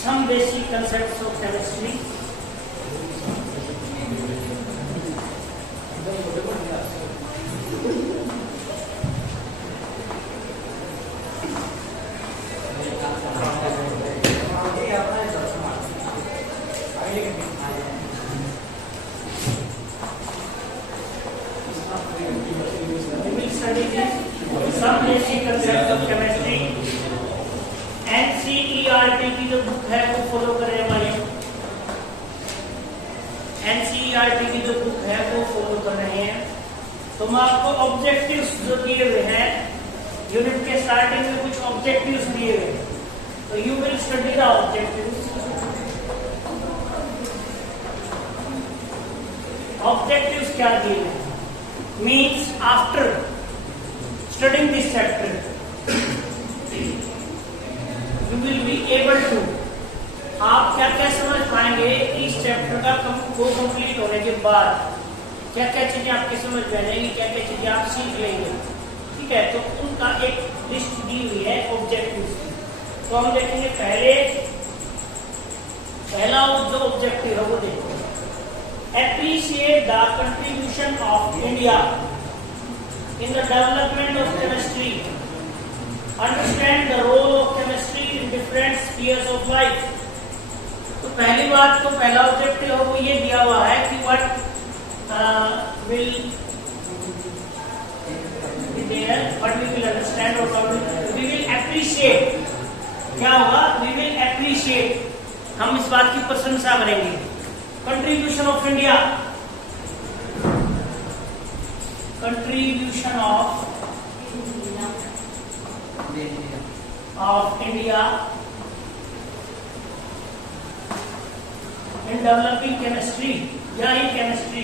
some basic concepts of chemistry. We will study some basic concepts of chemistry. NCERT की जो book है वो follow करें हमारे। NCERT की जो बुक है वो फॉलो कर रहे हैं। तो मैं आपको ऑब्जेक्टिव्स जो दिए हुए हैं यूनिट के स्टार्टिंग में कुछ ऑब्जेक्टिव्स दिए हुए हैं, तो you will study the objectives. Objectives क्या दिए हैं? Means after studying this chapter you will be able to, आप क्या क्या समझ पाएंगे इस चैप्टर का को कंप्लीट होने के बाद, क्या क्या चीजें आपकी समझ में आएंगी, क्या क्या चीजें आप सीख लेंगे। ठीक है, तो उनका एक लिस्ट दी हुई है ऑब्जेक्टिव्स की। तो हम देखेंगे पहला जो ऑब्जेक्टिव है वो देखो, appreciate the contribution of India in the development of chemistry, understand the role of chemistry in different spheres of life. तो पहली बात, तो पहला ऑब्जेक्टिव है वो ये दिया हुआ है कि व्हाट विल अंडरस्टैंड और वी विल एप्रिशिएट। क्या होगा? वी विल एप्रिशिएट, हम इस बात की प्रशंसा करेंगे। Contribution of India, contribution of India in developing chemistry या इन केमिस्ट्री।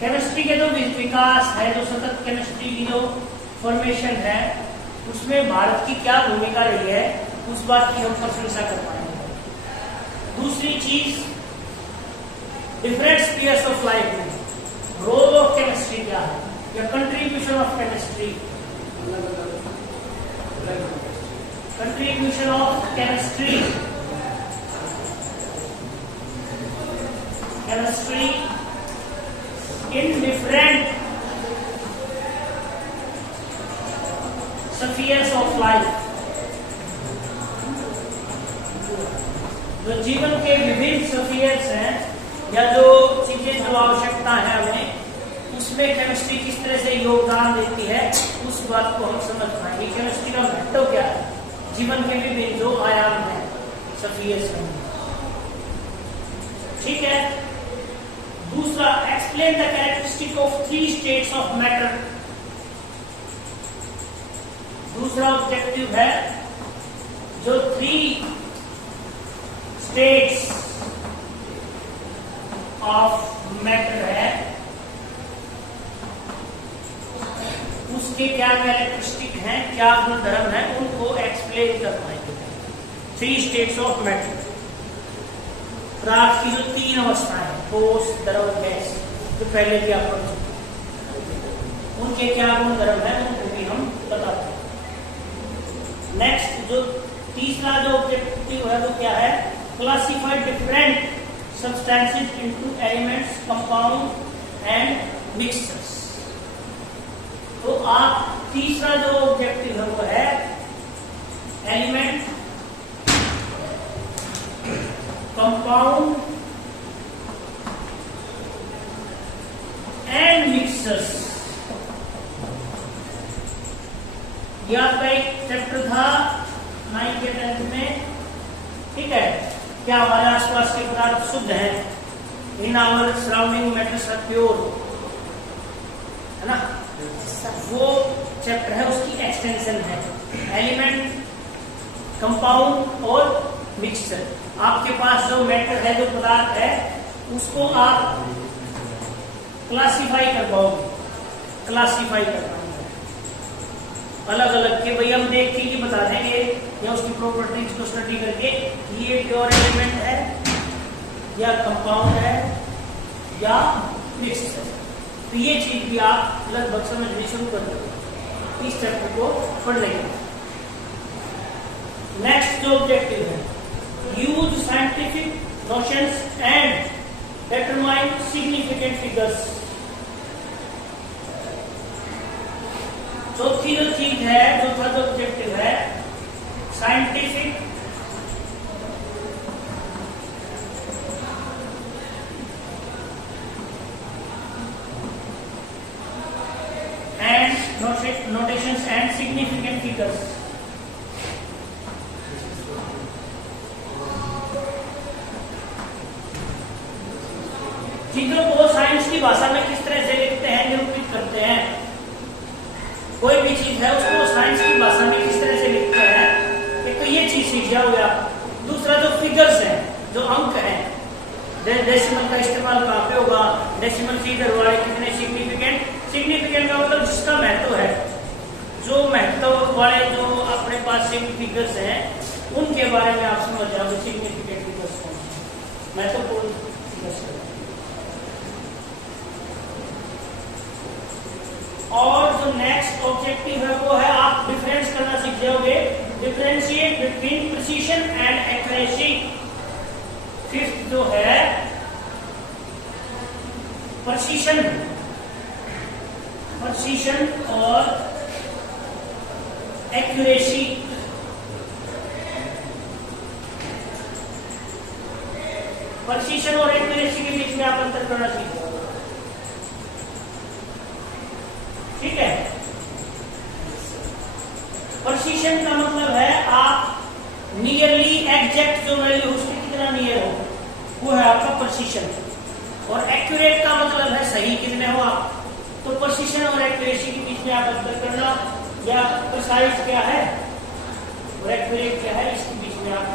केमिस्ट्री के जो विकास है, जो सतत केमिस्ट्री की जो फॉर्मेशन है, उसमें भारत की क्या भूमिका रही है, उस बात की हम प्रशंसा कर पाएंगे। दूसरी चीज, डिफरेंट स्फीयर्स ऑफ लाइफ में रोल ऑफ केमिस्ट्री क्या है, या contribution of chemistry, contribution of chemistry in different spheres of life। जो जीवन के विभिन्न स्फीयर्स हैं, या जो चीजें जो आवश्यकता है हमें, उसमें केमिस्ट्री किस तरह से योगदान देती है, उस बात को हम समझ पाएंगे। केमिस्ट्री का महत्व क्या है जीवन के विभिन्न जो आयाम हैं, स्फीयर्स हैं। ठीक है। दूसरा, explain the characteristic of 3 states of matter. दूसरा ऑब्जेक्टिव है जो 3 स्टेट्स ऑफ मैटर है, उसके क्या कैरेक्टरिस्टिक हैं, क्या गुणधर्म है, उनको एक्सप्लेन कर पाएंगे। 3 स्टेट्स ऑफ मैटर, पदार्थ की जो 3 अवस्थाएं हैं, ठोस, द्रव, गैस, जो पहले भी आप पढ़ चुके, उनके क्या गुणधर्म है, उनको भी हम बताते हैं। नेक्स्ट, जो तीसरा जो ऑब्जेक्टिव है वो क्या है? Classify different substances into elements, compound and mixtures. तो आप तीसरा जो ऑब्जेक्टिव है वो है एलिमेंट, कंपाउंड एंड मिक्सचर्स। ये आपका एक चैप्टर था 9th के 10th में। ठीक है, क्या हमारे आसपास के पदार्थ शुद्ध हैं, in our surrounding matters are pure, है ना? वो चैप्टर है, उसकी एक्सटेंशन है एलिमेंट, कंपाउंड और मिक्सचर। आपके पास जो मैटर है, जो पदार्थ है, उसको आप क्लासिफाई कर पाओगे, क्लासिफाई कर पाओगे अलग अलग के। भाई हम देख के ये बता देंगे, या उसकी प्रॉपर्टीज को स्टडी करके ये प्योर एलिमेंट है, या कंपाउंड है, या मिक्सचर। तो ये चीज भी आप लगभग समझनी शुरू कर देंगे, इस चैप्टर को पढ़ लेंगे। नेक्स्ट जो ऑब्जेक्टिव है use scientific notions and determine significant figures. चौथी जो चीज है, चौथा जो ऑब्जेक्टिव है, scientific and notations and significant figures. चीजों को साइंस की भाषा में किस तरह से लिखते हैं, निरूपित करते हैं। कोई भी चीज है उसको साइंस की भाषा में किस तरह से लिखते हैं, एक तो ये चीज सीख जाओगे आप। दूसरा जो फिगर्स है, जो अंक है, डेसिमल का इस्तेमाल कहाँ पे होगा, डेसिमल फिगर वाले कितने सिग्निफिकेंट। सिग्निफिकेंट का मतलब जिसका महत्व है, जो महत्व वाले जो अपने पास फिगर्स हैं उनके बारे में आप समझ जाओगे। सिग्निफिकेंट फिगर्स कौन से, महत्वपूर्ण फिगर्स। और जो नेक्स्ट ऑब्जेक्टिव है वो है आप डिफरेंस करना सीख जाओगे, differentiate between precision and accuracy. Fifth जो है प्रिसीशन, प्रिसीशन और एक्यूरेसी। प्रिसीशन और एक्यूरेसी के बीच में आप अंतर करना सीखो, ठीक है। प्रिसीशन का मतलब है आप नियरली एग्जैक्ट जो वैल्यू उसके कितना नियर हो, वो है आपका प्रिसीशन। और एक्यूरेट का मतलब है सही कितने हो आप। तो प्रिसीशन और एक्यूरेसी के बीच में आप अंतर करना, या प्रिसाइज क्या है और एक्यूरेट क्या है, इसके बीच में आप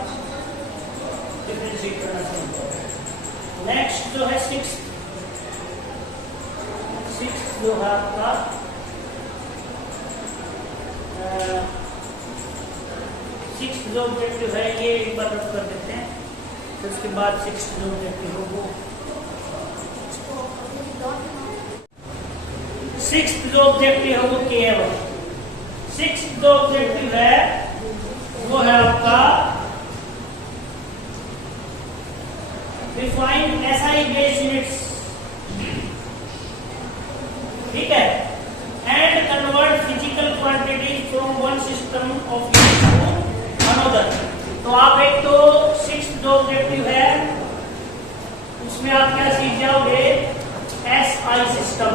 डिफरेंशिएट करना चाहिए। नेक्स्ट जो है सिक्स्थ जो है आपका सिक्स्थ जो ऑब्जेक्टिव है ये एक बार रद्द कर देते हैं, फिर उसके बाद सिक्स्थ जो ऑब्जेक्टिव हो वो सिक्स्थ जो ऑब्जेक्टिव है वो क्या है। सिक्स्थ जो ऑब्जेक्टिव है वो है आपका डिफाइन एसआई बेस यूनिट्स, ठीक है, and convert physical quantity from one system of units to another. तो आप एक तो सिक्स्थ जो ऑब्जेक्टिव है उसमें आप क्या सीख जाओगे, एसआई सिस्टम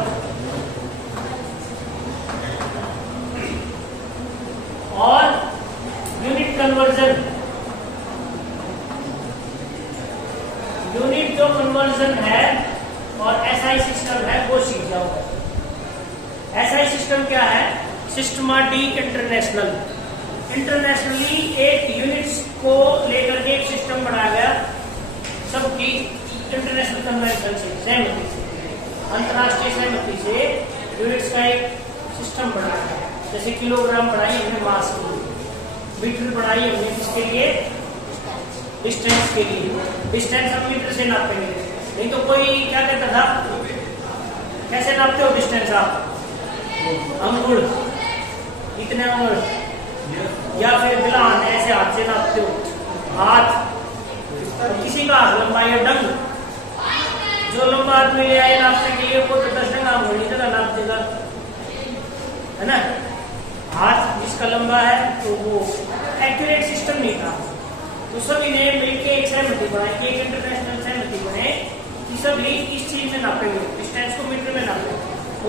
और यूनिट कन्वर्जन। यूनिट जो कन्वर्जन है और एसआई सिस्टम है वो सीख जाओगे। एसआई सिस्टम क्या है, सिस्टमा डी इंटरनेशनल। इंटरनेशनली एक यूनिट्स को लेकर के एक सिस्टम बनाया गया, सबकी इंटरनेशनल कन्वेंशन से, सहमति से, अंतरराष्ट्रीय सहमति से यूनिट्स का एक सिस्टम बनाया गया। जैसे किलोग्राम बढ़ाई हमने मास के लिए, मीटर बढ़ाई हमने किसके लिए, डिस्टेंस के लिए। डिस्टेंस हम मीटर से नापेंगे, नहीं तो कोई क्या कहता था, कैसे नापते हो डिस्टेंस आप, अंगुल, इतने अंगुल, या फिर बिलान ऐसे हाथ से नापते हो, हाथ। किसी का हाथ लंबा या डंग, जो लंबा आदमी ले आए नापने के लिए वो तो 10 डंगा अंगुली जगह नाप देगा, है ना। हाथ जिसका लंबा है तो वो एक्यूरेट सिस्टम नहीं था। तो सभी ने मिलकर एक सहमति बनाई, एक इंटरनेशनल सहमति बने कि सभी इस चीज में नापेंगे, डिस्टेंस को मीटर में नापेंगे,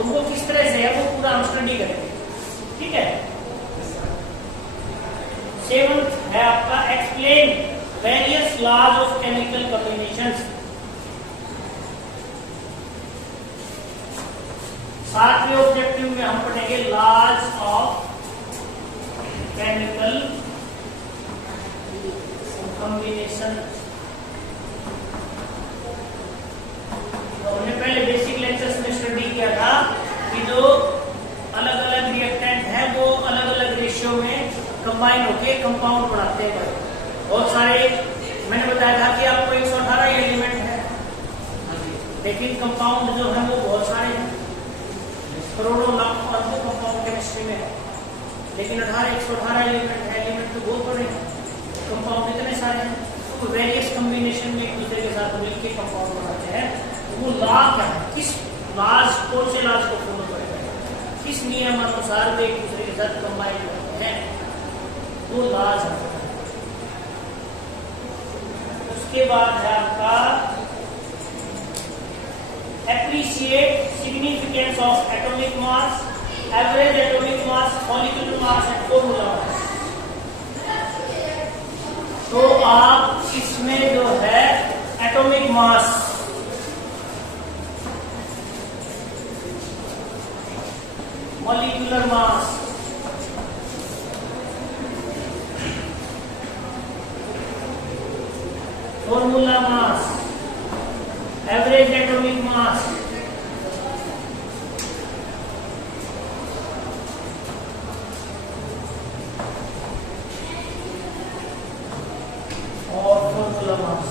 उनको किस तरह से है वो पूरा हम स्टडी करेंगे, ठीक है। सेवंथ है आपका explain various laws of chemical combinations. सातवें ऑब्जेक्टिव में हम पढ़ेंगे लॉज ऑफ केमिकल कॉम्बिनेशन। तो हमने पहले बेसिक लेक्चर्स में स्टडी किया था कि जो अलग अलग रिएक्टेंट है वो अलग अलग रेशियो में कंबाइन होके कंपाउंड बनाते हैं। बहुत सारे मैंने बताया था कि आपको 118 एलिमेंट है, लेकिन कंपाउंड जो है वो बहुत सारे हैं, करोड़ों लाखों अरबों कंपाउंड केमिस्ट्री में है, लेकिन 118 एलिमेंट है। एलिमेंट तो बहुत बड़े हैं, कंपाउंड इतने सारे हैं। उसको वेरियस कॉम्बिनेशन में एक दूसरे के साथ मिलकर कंपाउंड बनाते हैं, तो वो लॉ क्या है, किस लॉज, कौन से लॉज को फॉलो करेगा, किस नियम अनुसार वे एक दूसरे के साथ कंबाइन करते हैं, वो लॉज है। उसके बाद है आपका appreciate significance of atomic mass, average atomic mass, molecular mass and formula mass. तो आप इसमें जो है atomic mass, molecular mass, formula mass, average atomic mass, और फॉर्मूला मास,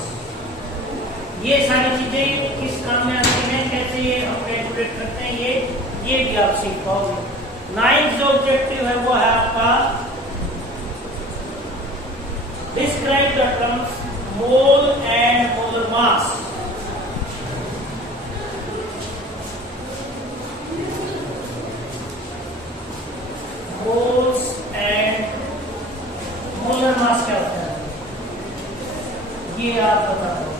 ये सारी चीजें किस काम में आती हैं, कैसे ये हम कैलकुलेट करते हैं, ये भी आप सीख पाओगे। 9th जो ऑब्जेक्टिव है वो है आपका describe the terms mole and molar mass. Moles and molar mass क्या होता है, ये आप बता दो।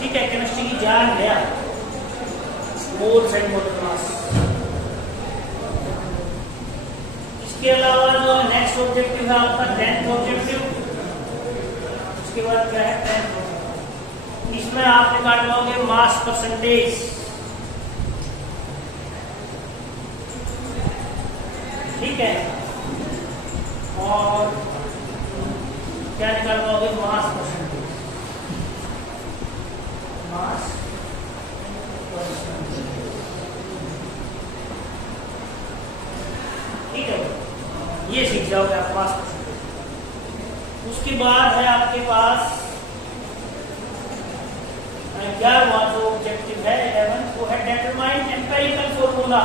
ठीक है, केमिस्ट्री की जान गया, मोल्स एंड मोलर मास। इसके अलावा जो नेक्स्ट ऑब्जेक्टिव है आपका 10th ऑब्जेक्टिव, उसके बाद क्या है 10th, इसमें आप निकालोगे मास परसेंटेज। ठीक है, और क्या निकालोगे मास परसेंटेज, मास परसेंटेज। ठीक है, ये सीख जाओगे आप मास परसेंटेज। उसके बाद है आपके पास 11वां जो ऑब्जेक्टिव है 11, वो है determine empirical formula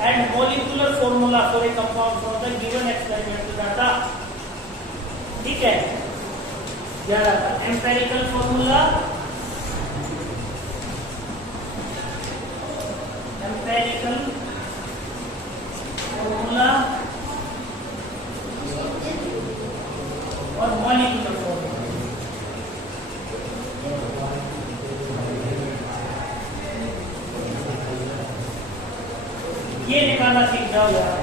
and molecular formula for a compound from the given experimental data. ठीक है, 11 का एम्पिरिकल फॉर्मूला, एम्पिरिकल फॉर्मूला और मॉलिक्यूलर फॉर्मूला। ये निकालना सीख जाओ यार।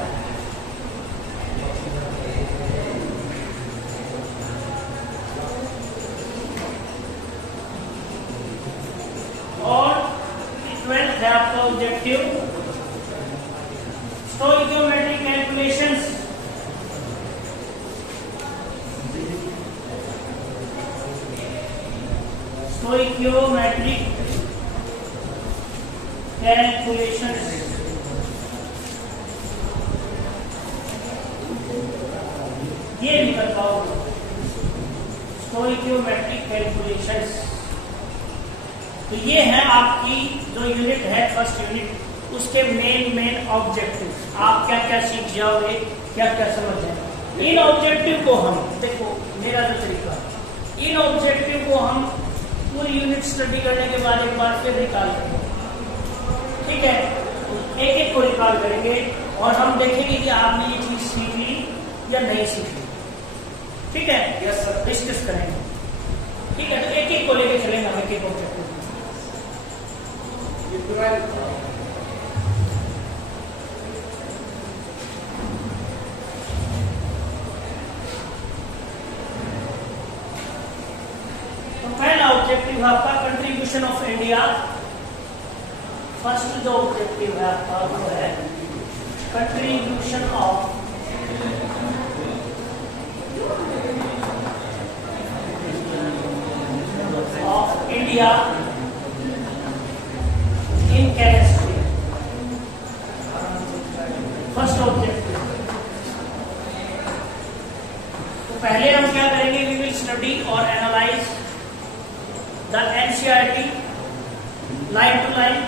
और 12th है आपका objective stoichiometric calculations. Stoichiometric calculations, ये निकल पाओगे स्टोइकियोमेट्रिक कैलकुलेशंस। तो ये है आपकी जो यूनिट है फर्स्ट यूनिट, उसके मेन ऑब्जेक्टिव। आप क्या क्या सीख जाओगे, क्या क्या समझ जाओगे। इन ऑब्जेक्टिव को हम देखो, मेरा जो तरीका, इन ऑब्जेक्टिव को हम पूरी यूनिट स्टडी करने के बाद एक बार फिर निकाल करेंगे। ठीक है, एक एक को निकाल करेंगे और हम देखेंगे कि आपने ये चीज सीख ली या नहीं सीखी। ठीक है, यस सर, डिस्कस करेंगे। ठीक है, तो एक एक को लेके चलेंगे हम, एक एक ऑब्जेक्टिव। तो पहला ऑब्जेक्टिव है आपका कंट्रीब्यूशन ऑफ इंडिया। फर्स्ट जो ऑब्जेक्टिव है आपका वो है contribution of India in chemistry. First objective. तो पहले हम क्या करेंगे, वी विल स्टडी और analyse the NCERT line to line.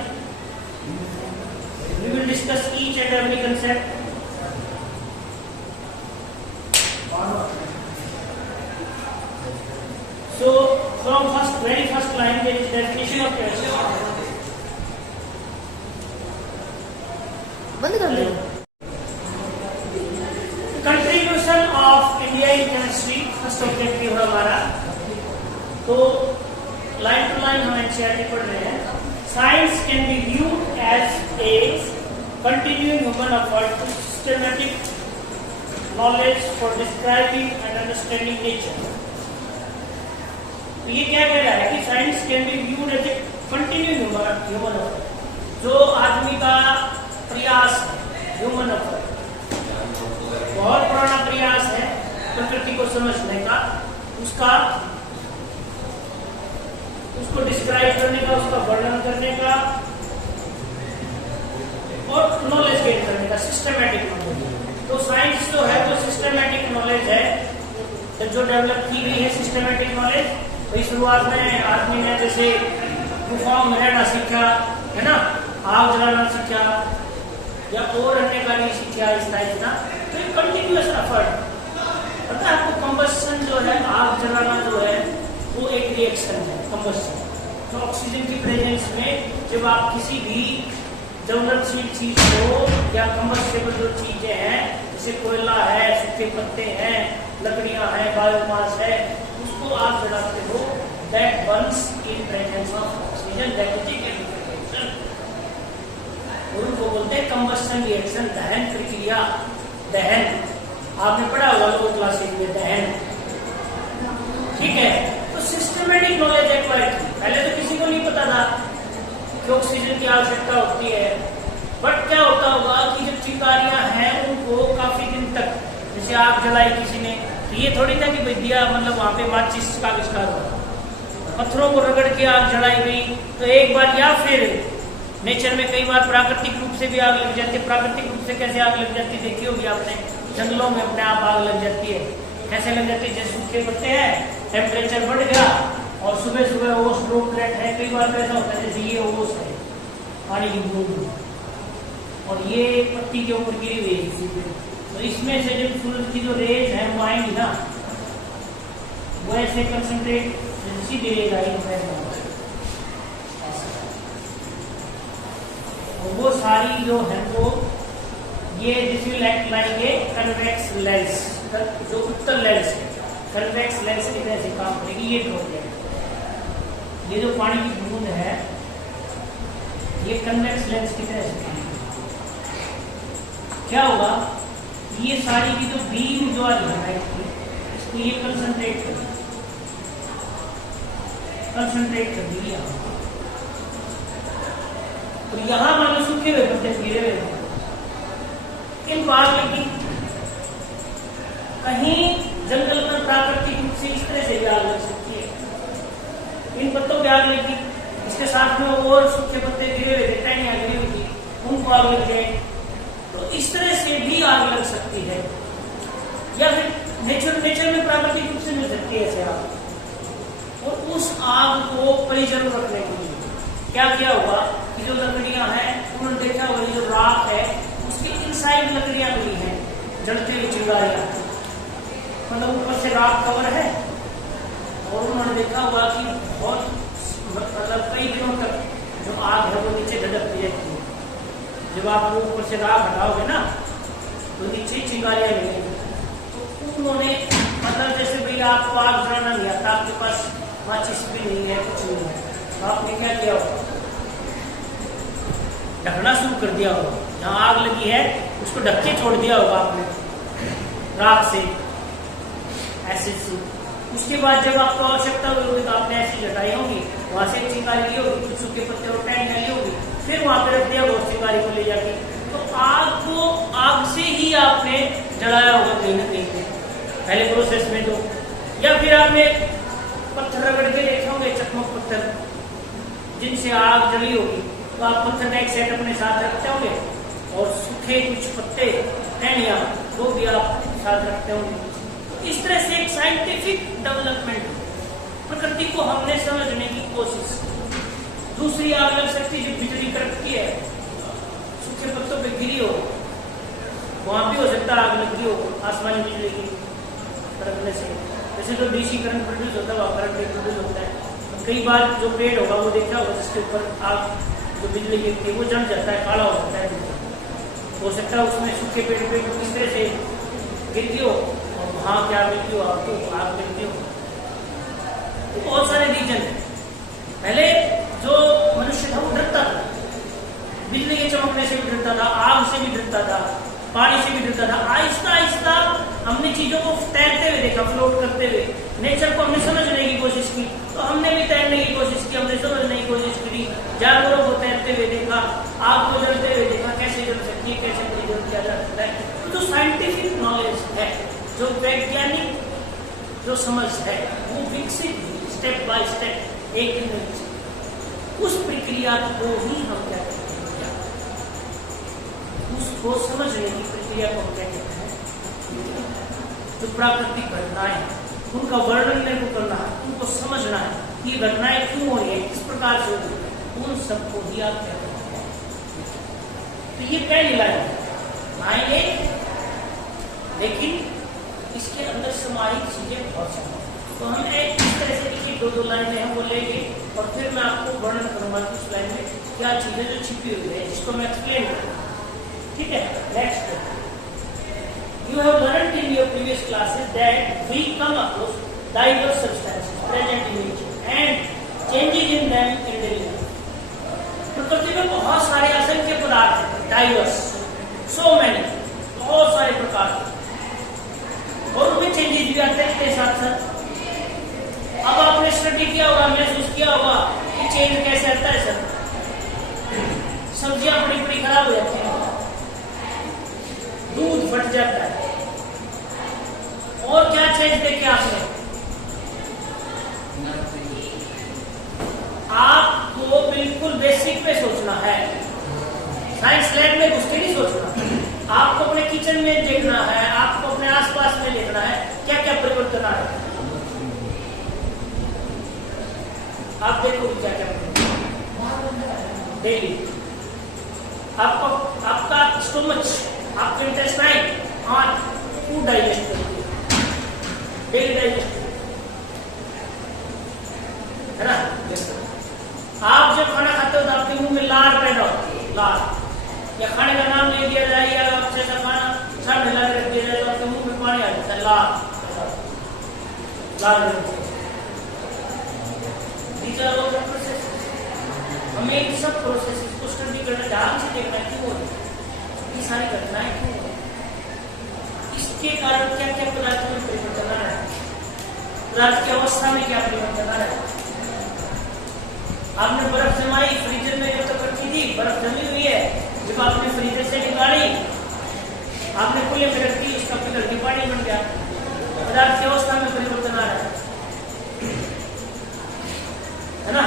We will discuss each and every concept. So from very first line there is definition of chemistry. बंद कर ले। Contribution of India in chemistry first objective है हमारा। तो line to line हम NCERT पढ़ रहे हैं। Science can be viewed as a continuing human effort to systematic knowledge for describing and understanding nature. तो ये क्या कह रहा है कि science can be viewed as a continuing human effort, जो आदमी का प्रयास है, ह्यूमन effort बहुत पुराना प्रयास है प्रकृति को समझने का, उसको डिस्क्राइब करने का, उसका वर्णन करने का और नॉलेज गेन करने का, सिस्टमैटिक नॉलेज। तो साइंस जो है वो सिस्टमैटिक नॉलेज है, जो डेवलप की गई है सिस्टमैटिक नॉलेज। तो शुरुआत में आदमी ने जैसे गुफाओं में रहना सीखा है ना, आग जलाना सीखा या और अन्य कार्य सीखा इस टाइप का। तो एक कंटिन्यूअस एफर्ट, पता है आपको कंबस्शन जो है, आग जलाना जो है वो एक रिएक्शन है कंबस्शन। तो ऑक्सीजन की प्रेजेंस में जब आप किसी भी ज्वलनशील चीज को या कंबस्टेबल जो चीजें हैं जैसे कोयला है, सूखे पत्ते हैं, लकड़ियां हैं, बायोमास है, उसको आप जलाते हो, that Burns in presence of oxygen, that is reaction. उनको बोलते हैं कंबस्शन रिएक्शन, दहन प्रक्रिया। दहन आपने पढ़ा होगा लोअर क्लासेज में, दहन, ठीक है। तो सिस्टमैटिक नॉलेज एक्वायर की, पहले तो किसी को नहीं पता था कि ऑक्सीजन की आवश्यकता होती है, बट क्या होता होगा कि जब चिंगारियां हैं उनको काफी दिन तक, जैसे आग जलाई किसी ने, तो ये थोड़ी था कि भाई दिया मतलब वहां पे माचिस का आविष्कार हुआ, पत्थरों को रगड़ के आग जलाई गई। तो एक बार, या फिर नेचर में कई बार प्राकृतिक रूप से भी आग लग जाती है। प्राकृतिक रूप से कैसे आग लग जाती है देखी होगी आपने, जंगलों में अपने आप आग लग जाती है। कैसे लग जाती है, जैसे सूखे पत्ते हैं, टेम्परेचर बढ़ गया और सुबह सुबह ओस ड्रॉपलेट है, कई बार ऐसा होता है जैसे ये ओस है पानी की बूंद और ये पत्ती के ऊपर गिरी हुई है, तो इसमें से जब सूरज की जो रेज है वो आएंगी ना, वो ऐसे कंसंट्रेट सीधे रेज आएगी, वो सारी जो है वो ये this will act like a convex lens, जो उत्तल लेंस है, कन्वेक्स लेंस की तरह से काम करेगी। ये ड्रॉपलेट, ये जो पानी की बूंद है ये कन्वेक्स लेंस की तरह से क्या होगा, ये सारी की जो बीम जो आ रही है लाइट की, इसको ये कंसंट्रेट कर दी यहाँ, और यहाँ मानो सूखे हुए पत्ते गिरे हुए, इन को आग लगी। कहीं जंगल में प्राकृतिक रूप से इस तरह से भी आग लग सकती है, इन पत्तों पे आग लगी, इसके साथ में और सूखे पत्ते गिरे हुए थे, टहनियां गिरी हुई थी, उनको आग लग जाए, तो इस तरह से भी आग लग सकती है। या फिर नेचर में प्राकृतिक रूप से मिल सकती है ऐसे आग। और उस आग को परिजन रखने के लिए क्या किया हुआ कि जो लकड़ियां हैं उन्होंने देखा हुआ जो राख है उसके इनसाइड लकड़ियां मिली हैं, जलती हुई चिंगारियां, मतलब ऊपर से राख कवर है, और उन्होंने देखा हुआ कि बहुत मतलब कई दिनों तक जो आग है वो नीचे धड़कती रहती है। जब आप ऊपर से राख हटाओगे ना तो नीचे चिंगारियां मिलेंगी। तो उन्होंने मतलब जैसे भाई आपको आग जलाना नहीं आता, आपके पास माचिस भी नहीं है, कुछ नहीं है, तो आपने क्या किया होगा, ढकना शुरू कर दिया होगा, जहाँ आग लगी है उसको ढक के छोड़ दिया होगा आपने राख से, एसिड से। उसके बाद जब आपको आवश्यकता होगी तो आपने एसिड हटाई होगी, वहां से चिंगारी ली होगी, कुछ सूखे पत्ते और टहनियां ली होगी, फिर वहां पे रख दिया होगा चिंगारी को ले जाके। तो आग को आग से ही आपने जलाया होगा कहीं ना कहीं पे पहले प्रोसेस में। तो या फिर आपने पत्थर रगड़ के देखे होंगे, चकमक पत्थर जिनसे आग जली होगी, तो आप पत्थर का एक सेट अपने साथ रखते होंगे और सूखे कुछ पत्ते टहनियां वो भी आप साथ रखते होंगे। इस तरह से एक साइंटिफिक डेवलपमेंट, प्रकृति को हमने समझने की कोशिश। दूसरी आग लग सकती है जो बिजली कड़कती है, सूखे पत्तों पे गिरी हो, वहां भी हो सकता है आग लगी हो आसमानी बिजली की कड़कने से। जैसे जो डीसी करंट प्रोड्यूस होता है वह करंट प्रोड्यूस होता है। कई बार जो पेड़ होगा वो देखा होगा जिसके ऊपर आग जो बिजली गिरती है वो जल जाता है, काला हो जाता है। हो सकता है उसमें सूखे पेड़ पे किस तरह से गिरती हो और वहाँ क्या मिलती हो आपको, आग मिलती हो। तो बहुत सारे रीजन है। पहले जो मनुष्य था वो डरता था, बिजली के चमकने से भी डरता था, आग से भी डरता था, पानी से भी डरता था। आहिस्ता आहिस्ता हमने चीजों को तैरते हुए देखा, फ्लोट करते हुए। नेचर को हमने समझने की कोशिश की, तो हमने भी तैरने की कोशिश की, हमने समझने की कोशिश की। जानवरों को तैरते हुए देखा, आग को जलते हुए देखा, कैसे जल सकती है, कैसे जल किया जा सकता है। तो जो साइंटिफिक नॉलेज है, जो वैज्ञानिक जो समझ है, वो विकसित स्टेप बाय स्टेप, एक दिन में विकसित। उस प्रक्रिया को ही हम क्या कहते हैं, उसको समझने की प्रक्रिया को हम क्या कहते हैं। जो प्राकृतिक घटनाएं हैं उनका वर्णन को करना है, उनको समझना है, ये घटनाएं क्यों हो रही है, किस प्रकार से हो रही है, उन सबको ही आप कहते हैं। तो ये पहली लाइन आएंगे, लेकिन इसके अंदर समाहित चीजें बहुत सारी। तो हम एक इस तरह से देखिए, दो लाइनें हम वो लेंगे और फिर मैं आपको वर्णन करूंगा कि उस लाइन में क्या चीजें जो छिपी हुई है, जिसको मैं एक्सप्लेन करूंगा। ठीक है, next. You have learned in your previous classes that we come across diverse substances present in nature and changes in them in daily life. प्रकृति में बहुत सारे असंख्य पदार्थ हैं, डाइवर्स, सो मैनी, बहुत सारे प्रकार के, और उनमें चेंजेस भी आते हैं के साथ साथ। अब आपने स्टडी किया होगा, महसूस किया होगा कि चेंज कैसे आता है सर। सब्जियां बड़ी बड़ी खराब हो जाती हैं, दूध फट जाता है, और क्या चेंज देखे आपने। आपको बिल्कुल बेसिक पे सोचना है, साइंस लैब में घुस के नहीं सोचना। आपको अपने किचन में देखना है, आपको अपने आसपास में देखना है क्या क्या परिवर्तन आ रहे हैं। आप देखो क्या क्या डेली आपको, आपका स्टोमच, आपका इंटेस्टाइन और फूड डाइजेस्ट करती है, डेली डाइजेस्ट है ना। आप जब खाना खाते हो तो आपके मुंह में लार पैदा होती है, लार, या खाने का नाम ले दिया जाए या अच्छे सा खाना सब मिला के रख दिया जाए तो आपके मुंह में पानी आ जाता है, लार प्रोसेस। हमें इन सब प्रोसेस को स्टडी करना, ध्यान से देखना क्यों हो रही है, ये सारी घटनाएं क्यों हो रही है, इसके कारण क्या क्या पदार्थ में परिवर्तन आ रहा है, पदार्थ की अवस्था में क्या परिवर्तन आ रहा है। आपने बर्फ जमाई फ्रीजर में, जब तक रखी थी बर्फ जमी हुई है, जब आपने फ्रीजर से निकाली, आपने खुले में रख दी, उसका पिघल के पानी बन गया, पदार्थ की अवस्था में परिवर्तन आ रहा है ना।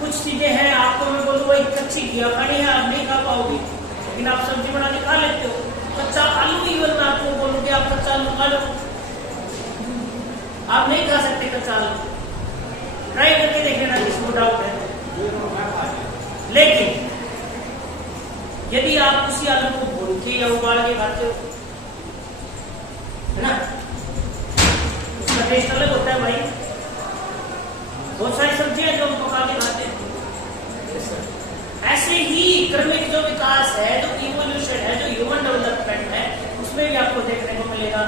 कुछ चीजें हैं आपको मैं बोलूँ वही कच्ची घिया खानी है, आप नहीं खा पाओगे, लेकिन आप सब्जी बना के खा लेते हो। कच्चा आलू ही मैं आपको बोलूँ कि आप कच्चा आलू खा लो, आप नहीं खा सकते कच्चा आलू, ट्राई करके देख लेना, इसको डाउट है। लेकिन यदि आप उसी आलू को भून के या उबाल के खाते हो, है ना, उसका टेस्ट अलग होता है भाई। बहुत सारी सब्जियां जो हम पका के खाते हैं। ऐसे ही क्रमिक जो विकास है, जो इवोल्यूशन है, जो ह्यूमन डेवलपमेंट है, उसमें भी आपको देखने को मिलेगा।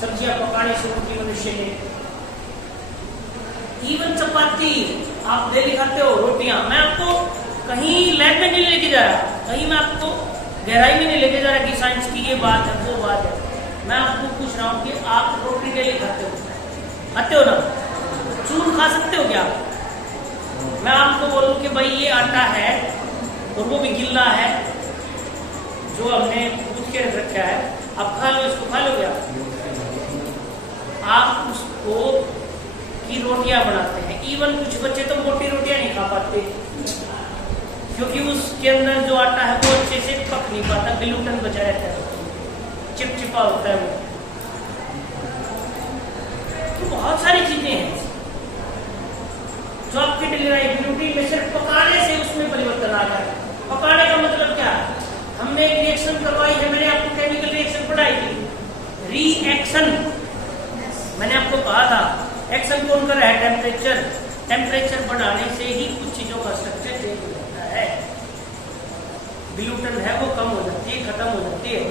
सब्जियां पकाने शुरू की मनुष्य ने, इवन चपाती आप डेली खाते हो, रोटियां। मैं आपको कहीं लैब में नहीं लेके जा रहा, कहीं मैं आपको गहराई में नहीं लेके जा रहा कि साइंस की ये बात है वो बात है। मैं आपको पूछ रहा हूँ कि आप रोटी डेली खाते हो ना, चूर खा सकते हो क्या? मैं आपको बोलूं कि भाई ये आटा है और वो भी गिल्ला है जो हमने गूंथ के रखा है, आप खा लो, इसको खा लो क्या? आप उसको की रोटियां बनाते हैं। इवन कुछ बच्चे तो मोटी रोटियां नहीं खा पाते क्योंकि उसके अंदर जो आटा है वो अच्छे से पक नहीं पाता, ग्लूटेन बचा रहता है, चिपचिपा होता है वो। तो बहुत सारी चीजें हैं जो आपके डेली लाइफ रूटीन में सिर्फ पकाने से उसमें परिवर्तन आ जाए। पकाने का मतलब क्या है? हमने एक रिएक्शन करवाई है, मैंने आपको केमिकल रिएक्शन पढ़ाई थी, रिएक्शन मैंने आपको कहा था एक्शन कौन कर रहा है? टेम्परेचर। टेम्परेचर बढ़ाने से ही कुछ चीजों का स्ट्रक्चर चेंज हो जाता है। ग्लूटेन है वो कम हो जाती है, खत्म हो जाती है।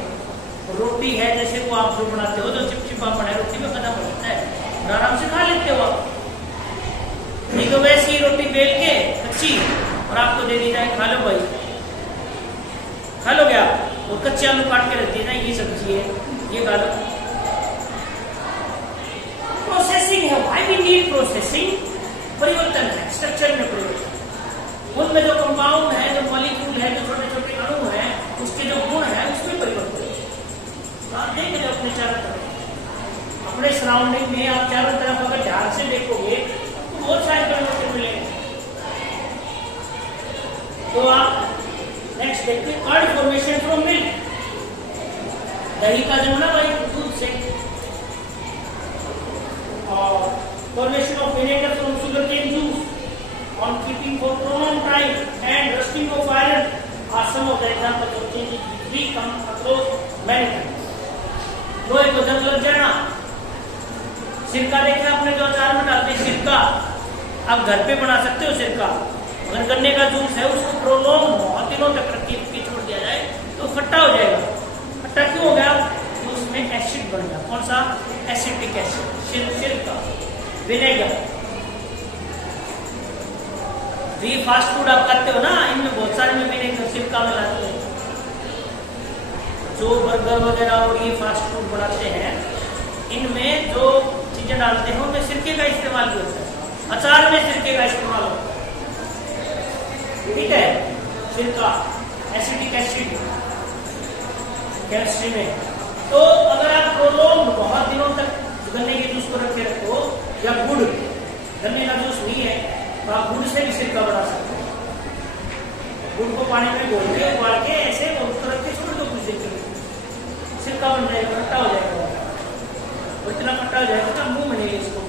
रोटी है जैसे वो आप जो बनाते हो, जो चिपचिपापन है रोटी में खत्म हो जाता है और आराम से खा लेते हो आप। नहीं तो वैसी रोटी बेल के कच्ची और आपको दे दी जाए, खा लो भाई, खा लोगे आप? और कच्चे आलू काट के रख दिए जाए, ये सब्जी है, ये खा लो। प्रोसेसिंग है, व्हाई वी नीड प्रोसेसिंग? परिवर्तन है, स्ट्रक्चर में परिवर्तन। उनमें जो कंपाउंड है, जो मॉलिक्यूल है, जो छोटे छोटे अणु है, उसके जो गुण है उसमें परिवर्तन है। आप देख रहे हो अपने चारों तरफ, अपने सराउंडिंग में आप चारों तरफ अगर ध्यान से देखोगे तो बहुत सारे परिवर्तन मिलेंगे। तो आप नेक्स्ट देखते हैं कर्ड फॉर्मेशन फ्रॉम मिल्क। दही का जमना भाई दूध से, और formation of vinegar from sugar cane juice on keeping for prolong time and rusting of iron are some of the examples of changes which we come across many times. लोहे को जंग लग जाना, सिरका देखे आपने जो अचार में डालते हैं सिरका, आप घर पे बना सकते हो सिरका। अगर गन्ने का जूस है उसको प्रोलॉन्ग बहुत दिनों तक रख के छोड़ दिया जाए तो खट्टा हो जाएगा। खट्टा क्यों हो गया? तो उसमें एसिड बन गया। कौन सा? एसिटिक एसिड, सिरका, विनेगर। भी फास्ट फूड आप करते हो ना, इनमें बहुत सारे में विनेगर सिरका मिलाते हैं। जो बर्गर वगैरह और ये फास्ट फूड बनाते हैं, इनमें जो चीजें डालते हैं उनमें सिरके का इस्तेमाल भी होता है। अचार में सिरके का इस्तेमाल होता है, ठीक है? सिरका, एसिटिक एसिड केमिस्ट्री में। तो अगर आप प्रोलॉन्ग बहुत दिनों तक गन्ने के जूस को रख के रखो, या गुड़, गन्ने का जूस नहीं है तो आप गुड़ से भी सिरका बना सकते हैं। गुड़ को पानी में घोल के उबाल के ऐसे उसको रख के छोड़ दो कुछ देर के लिए, सिरका बन जाएगा, खट्टा हो जाएगा। और इतना खट्टा हो जाएगा तो मुंह में नहीं ले इसको,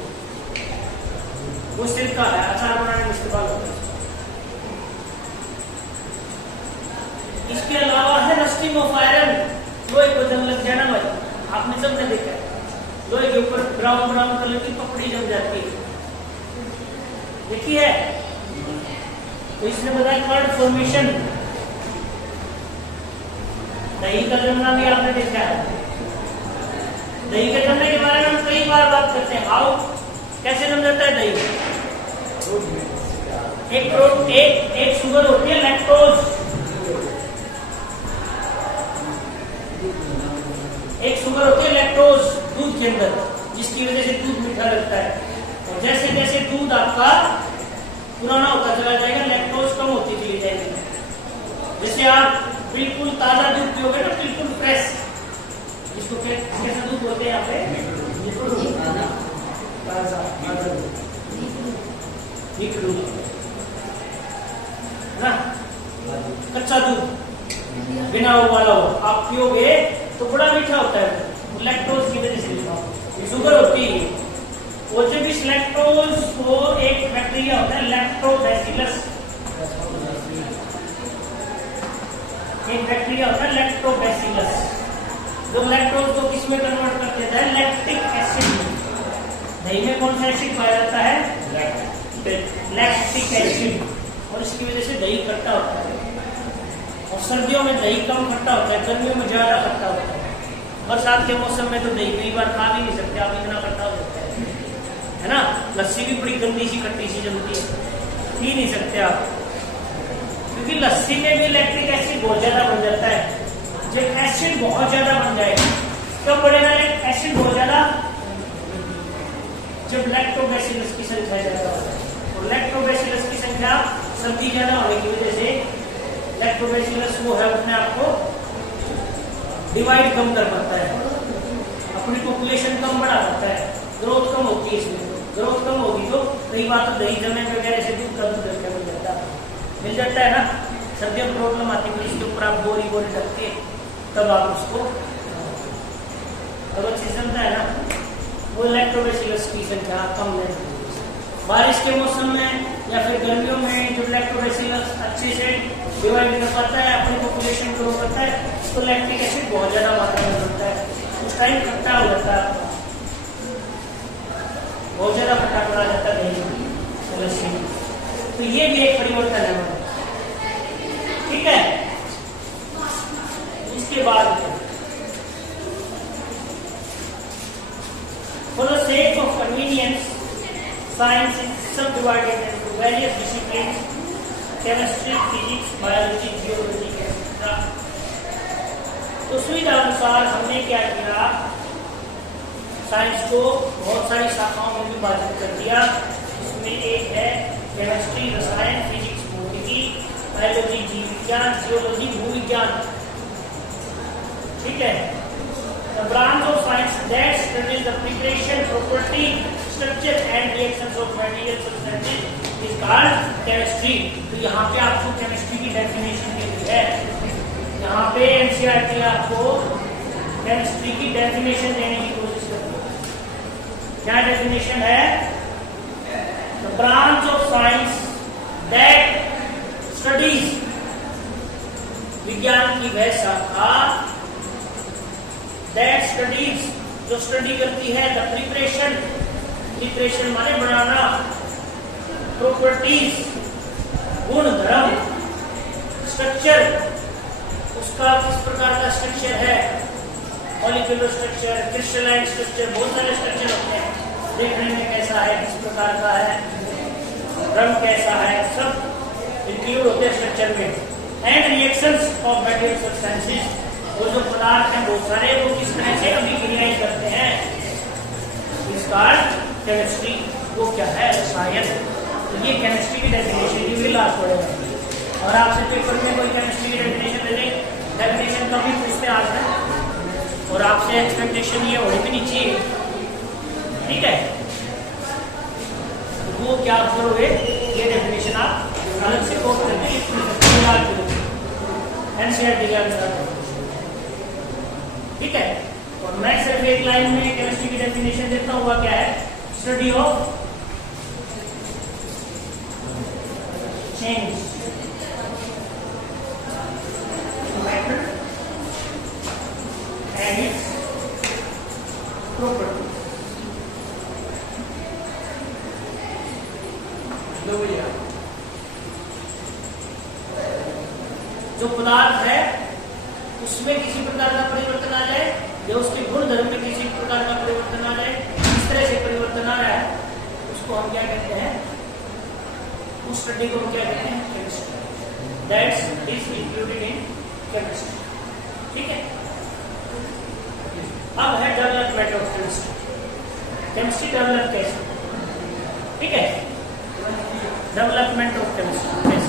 वो सिरका है, अचार बनाने में इस्तेमाल होता है। इसके अलावा है रस्टिंग ऑफ आयरन। लोहे को जंग लग जाना भाई, आपने सबने देखा है, लोहे के ऊपर ब्राउन ब्राउन कलर की पपड़ी जम जाती है, देखी है? तो इसने बताया कर्ड फॉर्मेशन। दही का जमना भी आपने देखा है। दही के जमने के बारे में हम कई बार बात करते हैं। हाउ, कैसे जम जाता है दही? एक शुगर होती है लैक्टोज, एक शुगर होती है लैक्टोज दूध के अंदर, जिसकी वजह से दूध मीठा लगता है। और जैसे जैसे दूध आपका पुराना होता चला जाएगा, लैक्टोज कम होती चली जाएगी। जैसे आप बिल्कुल ताजा दूध पियोगे ना, बिल्कुल फ्रेश, जिसको कैसा दूध बोलते हैं यहाँ पे? ताजा दूध ना, कच्चा दूध बिना उबाला हो आप पियोगे तो बड़ा मीठा होता है, लैक्टोज की वजह से शुगर होती है। वो जब इस लैक्टोज को एक बैक्टीरिया होता है लैक्टोबैसिलस, एक बैक्टीरिया होता है लैक्टोबैसिलस, जो लैक्टोज को किस में कन्वर्ट कर देता है? Lactic acid. दही में कौन सा एसिड पाया जाता है? Lactic acid. और इसकी वजह से दही खट्टा होता है। और सर्दियों में दही कम खट्टा होता है, गर्मियों में ज्यादा खट्टा होता है। बरसात के मौसम में तो दही कई बार खा भी नहीं सकते आप, इतना खट्टा हो जाता है ना? लस्सी भी बड़ी गंदी सी खट्टी सी जमती है, पी नहीं सकते आप, क्योंकि लस्सी में भी लैक्टिक एसिड बहुत ज्यादा बन जाता है। जब एसिड बहुत ज्यादा बन जाएगा, कब बढ़ेगा एसिड बहुत ज्यादा? जब लैक्टोबैसिलस की संख्या ज्यादा हो जाए। और लैक्टोबैसिलस की संख्या सर्दी ज्यादा होने की वजह से लैक्टोबैसिलस वो है अपने आप को डिवाइड कम कर पाता है, अपनी पॉपुलेशन कम बढ़ा पाता है, ग्रोथ कम होती है इसमें। ग्रोथ कम होगी तो कई बार तो दही जमे वगैरह से दूध का दूध मिल जाता है ना। सर्दियों में प्रॉब्लम आती है, इसके ऊपर आप बोरी ढक के तब आप उसको अच्छी जमता है ना, वो लैक्टोबैसिलस की संख्या कम नहीं। बारिश के मौसम में या फिर गर्मियों में जब लैक्टोबैसिलस अच्छे से डिवाइड कर पाता है, अपनी पॉपुलेशन ग्रो करता है, तो लैक्टिक एसिड बहुत ज्यादा मात्रा में बनता है, उस टाइम खट्टा हो जाता है। बहुत ज्यादा खट्टा करा जाता है लस्सी। तो ये भी एक परिवर्तन है हमारा, ठीक है। इसके बाद for the sake of convenience, science is subdivided into various disciplines: chemistry, physics, biology, geology, etc. तो सुविधा अनुसार हमने क्या किया, साइंस को बहुत सारी शाखाओं में विभाजित कर दिया। इसमें एक है केमिस्ट्री, रसायन, फिजिक्स, भौतिकी, बायोलॉजी, जीव विज्ञान, जियोलॉजी, भूविज्ञान, ठीक है। The branch of science that studies the preparation, property, structure and reactions of material substances is called chemistry. तो यहाँ पे आपको केमिस्ट्री की डेफिनेशन दी हुई है। यहाँ पे एनसीईआरटी आपको केमिस्ट्री की डेफिनेशन देने की कोशिश करती है। क्या डेफिनेशन है? The branch of science that studies, विज्ञान की वह शाखा that studies, जो स्टडी करती है, the preparation, preparation माने बनाना, properties, गुण धर्म, structure, उसका किस प्रकार का स्ट्रक्चर है, मॉलिक्यूलर स्ट्रक्चर, क्रिस्टलाइन स्ट्रक्चर, बहुत सारे स्ट्रक्चर होते हैं, देखने में कैसा है, किस प्रकार का है, रंग कैसा है, सब इंक्लूड होते हैं स्ट्रक्चर में। And reactions of material substances, वो जो पदार्थ हैं बहुत सारे, वो किस तरह से अभिक्रियाएं करते हैं, इसका केमिस्ट्री, वो क्या है, रसायन। तो ये केमिस्ट्री की डेफिनेशन की भी लाभ पड़ेगा। और आपसे पेपर में कोई केमिस्ट्री की डेफिनेशन दे दे, डेफिनेशन कभी पूछते आज है, और आपसे एक्सपेक्टेशन ये होनी भी नहीं चाहिए, ठीक है। वो क्या करोगे, ये डेफिनेशन आप अलग से कोट करके याद करोगे एनसीईआरटी के अनुसार, ठीक है। और मैं सिर्फ एक लाइन में केमिस्ट्री की डेफिनेशन देता हूँ, क्या है, study of change matter and it's property. जो पदार्थ है उसमें किसी प्रकार का परिवर्तन आ जाए, या उसके गुण धर्म में किसी प्रकार का परिवर्तन आ जाए, इस तरह से परिवर्तन आ रहा है, उसको हम क्या कहते हैं, उस स्टडी को हम क्या कहते हैं, chemistry. That's is included in chemistry, ठीक है। अब है development of chemistry. Chemistry develop कैसे, ठीक है, डेवलपमेंट ऑफ केमिस्ट्री।